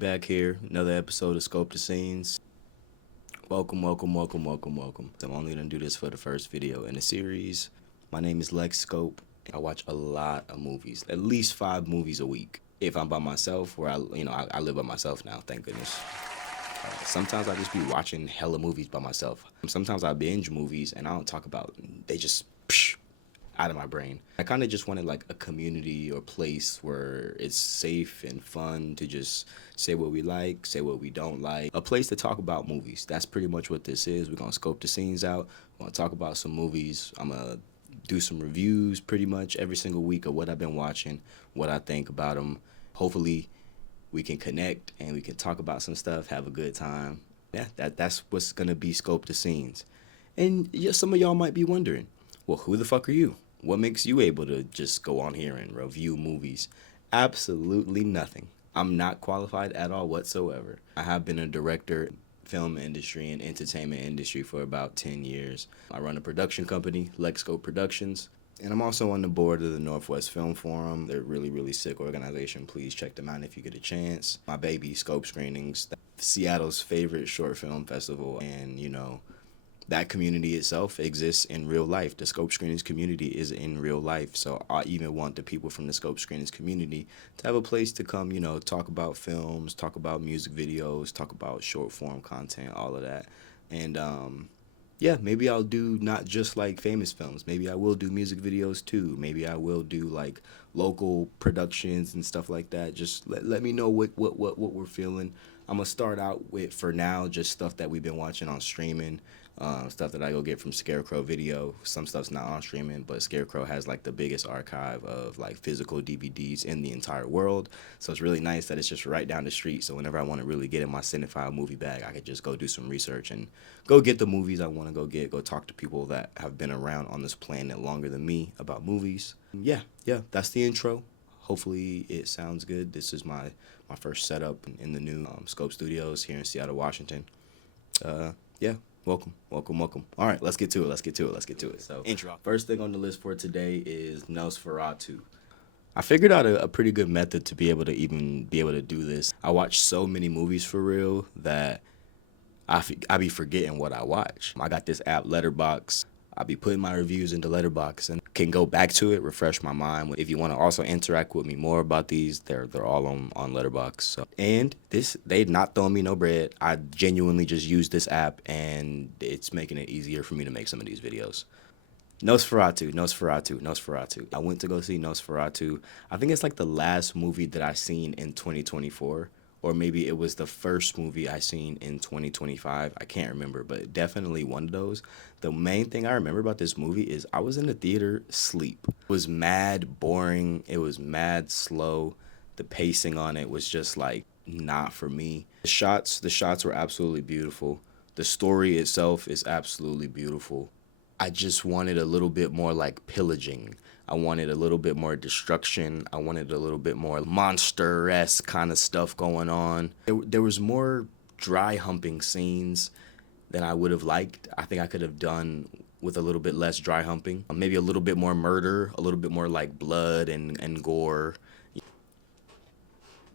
Back here, another episode of Scope the Scenes. Welcome, welcome, welcome, welcome, welcome. I'm only gonna do this for the first video in the series. My name is Lex Scope. I watch a lot of movies, at least 5 movies a week. If I'm by myself, where I live by myself now, thank goodness. Sometimes I just be watching hella movies by myself. Sometimes I binge movies and I don't talk about. They just out of my brain. I kind of just wanted like a community or place where it's safe and fun to just say what we like, say what we don't like. A place to talk about movies. That's pretty much what this is. We're going to scope the scenes out. We're going to talk about some movies. I'm going to do some reviews pretty much every single week of what I've been watching, what I think about them. Hopefully we can connect and we can talk about some stuff, have a good time. Yeah, that's what's going to be scope the scenes. And yeah, some of y'all might be wondering, well, who the fuck are you? What makes you able to just go on here and review movies? Absolutely nothing. I'm not qualified at all whatsoever. I have been a director, film industry and entertainment industry for about 10 years. I run a production company, Lexco Productions, and I'm also on the board of the Northwest Film Forum. They're a really, really sick organization. Please check them out if you get a chance. My baby, Scope Screenings, Seattle's favorite short film festival, and that community itself exists in real life. The Scope Screenings community is in real life. So I even want the people from the Scope Screenings community to have a place to come, talk about films, talk about music videos, talk about short form content, all of that. And yeah, maybe I'll do not just like famous films. Maybe I will do music videos too. Maybe I will do like local productions and stuff like that. Just let me know what we're feeling. I'm gonna start out with, for now, just stuff that we've been watching on streaming. Stuff that I go get from Scarecrow Video. Some stuff's not on streaming, but Scarecrow has like the biggest archive of like physical DVDs in the entire world. So it's really nice that it's just right down the street. So whenever I want to really get in my cinephile movie bag, I could just go do some research and go get the movies I want to go get. Go talk to people that have been around on this planet longer than me about movies. Yeah, that's the intro. Hopefully it sounds good. This is my first setup in the new Scope Studios here in Seattle, Washington. Yeah. Welcome. All right, let's get to it. So, intro. First thing on the list for today is Nosferatu. I figured out a pretty good method to be able to even be able to do this. I watch so many movies for real that I be forgetting what I watch. I got this app, Letterbox. I be putting my reviews into Letterbox and can go back to it, refresh my mind. If you want to also interact with me more about these, they're all on Letterbox. So, and they not throwing me no bread. I genuinely just use this app and it's making it easier for me to make some of these videos. Nosferatu. I went to go see Nosferatu. I think it's like the last movie that I seen in 2024. Or maybe it was the first movie I seen in 2025. I can't remember, but definitely one of those. The main thing I remember about this movie is I was in the theater sleep. It was mad boring. It was mad slow. The pacing on it was just like not for me. The shots were absolutely beautiful. The story itself is absolutely beautiful. I just wanted a little bit more like pillaging. I wanted a little bit more destruction. I wanted a little bit more monster-esque kind of stuff going on. There was more dry humping scenes than I would have liked. I think I could have done with a little bit less dry humping. Maybe a little bit more murder, a little bit more like blood and gore.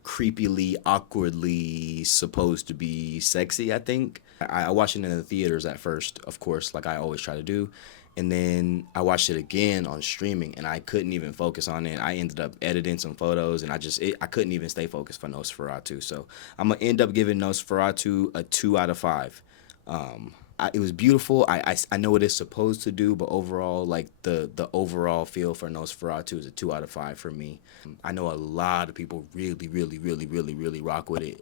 Creepily, awkwardly supposed to be sexy, I think. I watched it in the theaters at first, of course, like I always try to do. And then I watched it again on streaming and I couldn't even focus on it. I ended up editing some photos and I couldn't even stay focused for Nosferatu. So I'm going to end up giving Nosferatu a 2 out of 5. It was beautiful. I know what it's supposed to do, but overall, like the overall feel for Nosferatu is a 2 out of 5 for me. I know a lot of people really, really, really, really, really rock with it.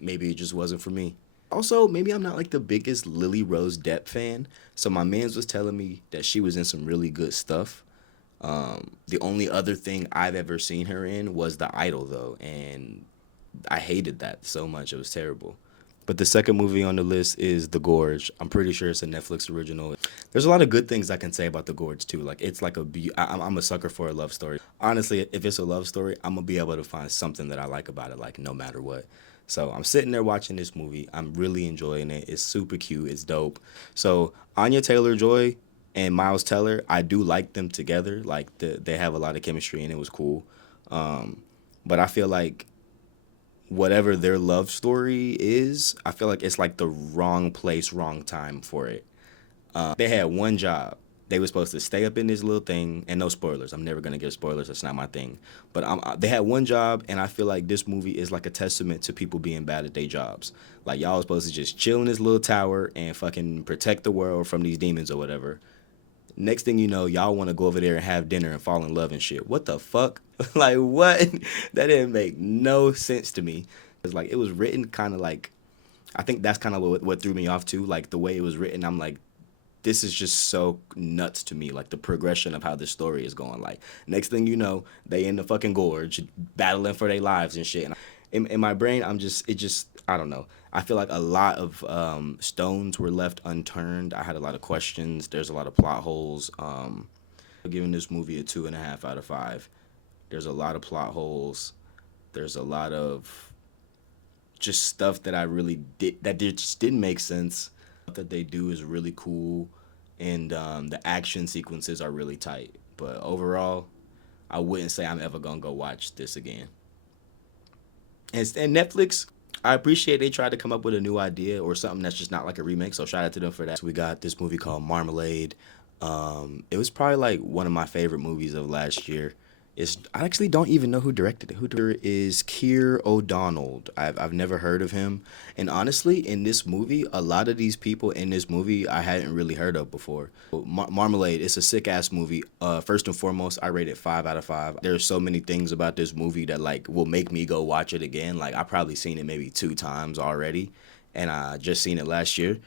Maybe it just wasn't for me. Also, maybe I'm not like the biggest Lily Rose Depp fan. So my mans was telling me that she was in some really good stuff. The only other thing I've ever seen her in was The Idol, though, and I hated that so much. It was terrible. But the second movie on the list is The Gorge. I'm pretty sure it's a Netflix original. There's a lot of good things I can say about The Gorge too. Like it's like I'm a sucker for a love story. Honestly, if it's a love story, I'm gonna be able to find something that I like about it, like no matter what. So I'm sitting there watching this movie. I'm really enjoying it. It's super cute. It's dope. So Anya Taylor-Joy and Miles Teller, I do like them together. Like they have a lot of chemistry and it was cool. But I feel like whatever their love story is, I feel like it's like the wrong place, wrong time for it. They had one job. They were supposed to stay up in this little thing, and no spoilers. I'm never gonna give spoilers. That's not my thing. But they had one job, and I feel like this movie is like a testament to people being bad at their jobs. Like y'all was supposed to just chill in this little tower and fucking protect the world from these demons or whatever. Next thing you know, y'all want to go over there and have dinner and fall in love and shit. What the fuck? Like what? That didn't make no sense to me. It's like it was written kind of like, I think that's kind of what threw me off too. Like the way it was written, I'm like, this is just so nuts to me. Like the progression of how this story is going. Like next thing you know, they in the fucking gorge battling for their lives and shit. And in my brain, I don't know. I feel like a lot of stones were left unturned. I had a lot of questions. There's a lot of plot holes. Giving this movie a 2.5 out of 5. There's a lot of plot holes. There's a lot of just stuff that I really just didn't make sense. That they do is really cool, and the action sequences are really tight. But overall, I wouldn't say I'm ever gonna go watch this again. And Netflix, I appreciate they tried to come up with a new idea or something that's just not like a remake. So shout out to them for that. So we got this movie called Marmalade. It was probably like one of my favorite movies of last year. I actually don't even know who directed it. Who directed it is Keir O'Donnell. I've never heard of him. And honestly, in this movie, a lot of these people in this movie I hadn't really heard of before. Marmalade, it's a sick ass movie. First and foremost, I rate it 5 out of 5. There's so many things about this movie that like will make me go watch it again. Like I probably seen it maybe 2 times already, and I just seen it last year.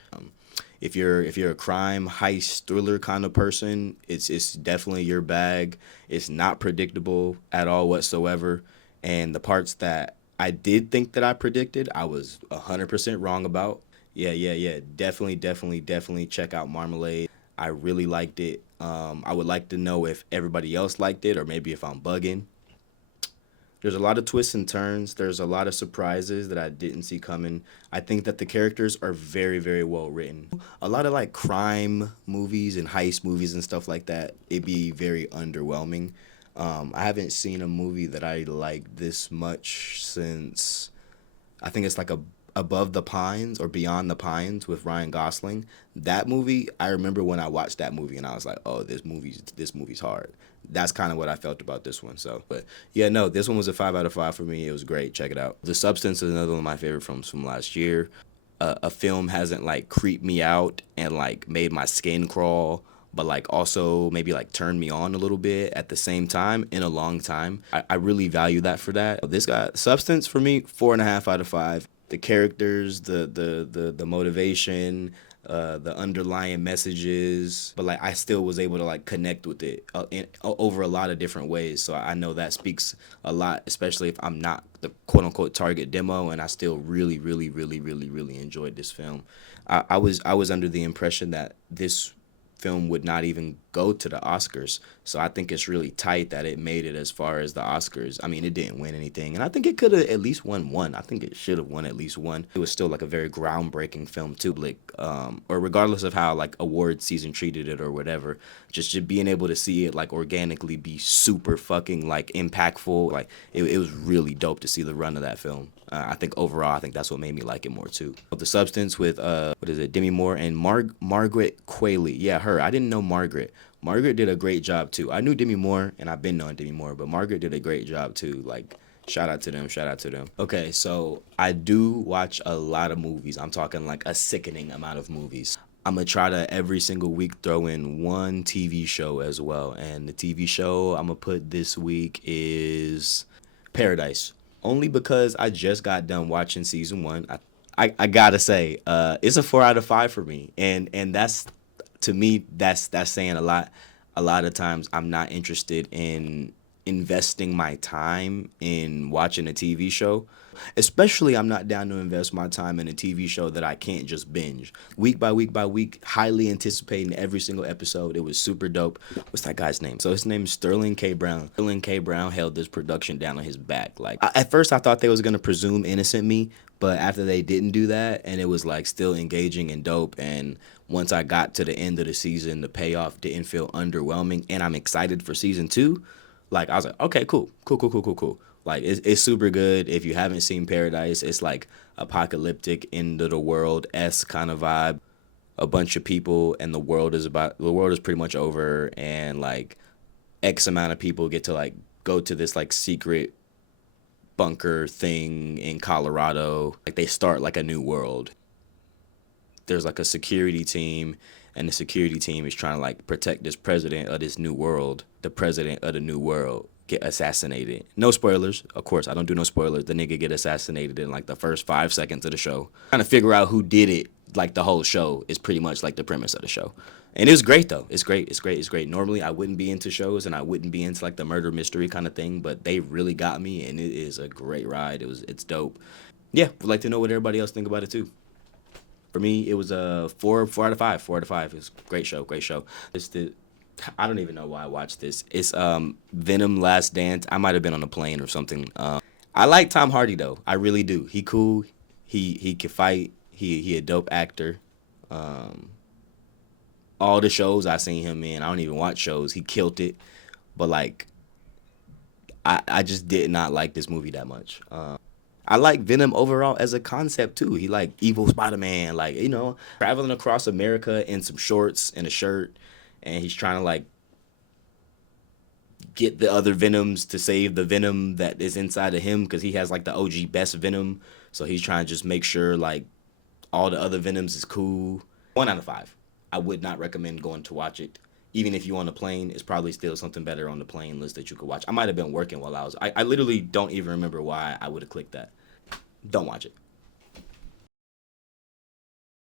If you're a crime heist thriller kind of person, it's definitely your bag. It's not predictable at all whatsoever, and the parts that I did think that I predicted, I was 100% wrong about. Yeah. Definitely check out Marmalade. I really liked it. I would like to know if everybody else liked it or maybe if I'm bugging. There's a lot of twists and turns. There's a lot of surprises that I didn't see coming. I think that the characters are very, very well written. A lot of like crime movies and heist movies and stuff like that, it'd be very underwhelming. I haven't seen a movie that I like this much since I think it's like a Above the Pines or Beyond the Pines with Ryan Gosling. That movie, I remember when I watched that movie and I was like, oh, this movie's hard. That's kind of what I felt about this one. So, but yeah, no, this one was a 5 out of 5 for me. It was great. Check it out. The Substance is another one of my favorite films from last year. A film hasn't like creeped me out and like made my skin crawl, but like also maybe like turned me on a little bit at the same time in a long time. I really value that for that. This guy, Substance, for me, 4.5 out of 5. The characters, the motivation, the underlying messages, but like I still was able to like connect with it over a lot of different ways. So I know that speaks a lot, especially if I'm not the quote unquote target demo, and I still really enjoyed this film. I was under the impression that this film would not even go to the Oscars. So I think it's really tight that it made it as far as the Oscars. I mean, it didn't win anything, and I think it could have at least won one. I think it should have won at least one. It was still like a very groundbreaking film too, like or regardless of how like award season treated it or whatever, just being able to see it like organically be super fucking like impactful, like it was really dope to see the run of that film. I think overall, I think that's what made me like it more too. The Substance with what is it, Demi Moore and Margaret Qualley. Yeah, her. I didn't know Margaret. Margaret did a great job too. I knew Demi Moore and I've been knowing Demi Moore, but Margaret did a great job too. Like shout out to them. Shout out to them. Okay, so I do watch a lot of movies. I'm talking like a sickening amount of movies. I'm gonna try to every single week throw in one TV show as well. And the TV show I'm gonna put this week is Paradise. Only because I just got done watching season 1. I gotta say, it's a 4 out of 5 for me, and that's, to me, that's saying a lot. A lot of times I'm not interested in investing my time in watching a TV show. Especially, I'm not down to invest my time in a TV show that I can't just binge. Week by week by week, highly anticipating every single episode. It was super dope. What's that guy's name? So his name is Sterling K. Brown. Sterling K. Brown held this production down on his back. Like, at first I thought they was going to presume innocent me, but after they didn't do that, and it was like still engaging and dope, and once I got to the end of the season, the payoff didn't feel underwhelming, and I'm excited for season 2. Like, I was like, okay, cool. Like it's super good. If you haven't seen Paradise, it's like apocalyptic end of the world s kind of vibe. A bunch of people and the world is pretty much over, and like X amount of people get to like go to this like secret bunker thing in Colorado. Like they start like a new world. There's like a security team, and the security team is trying to like protect this president of this new world. The president of the new world get assassinated. No spoilers, of course. I don't do no spoilers. The nigga get assassinated in like the first 5 seconds of the show. Trying to figure out who did it. Like the whole show is pretty much like the premise of the show. And it was great though. It's great. It's great. It's great. Normally I wouldn't be into shows and I wouldn't be into like the murder mystery kind of thing, but they really got me and it is a great ride. It's dope. Yeah, would like to know what everybody else think about it too. For me, it was a four out of five. 4 out of 5. It's a great show. Great show. I don't even know why I watched this. It's Venom Last Dance. I might have been on a plane or something. I like Tom Hardy though. I really do. He cool. He can fight. He a dope actor. All the shows I seen him in, I don't even watch shows. He killed it. But like I just did not like this movie that much. I like Venom overall as a concept too. He like evil Spider-Man, like traveling across America in some shorts and a shirt, and he's trying to like get the other Venoms to save the Venom that is inside of him because he has like the OG best Venom. So he's trying to just make sure like all the other Venoms is cool. 1 out of 5. I would not recommend going to watch it. Even if you on a plane, it's probably still something better on the plane list that you could watch. I might have been working while I literally don't even remember why I would have clicked that. Don't watch it.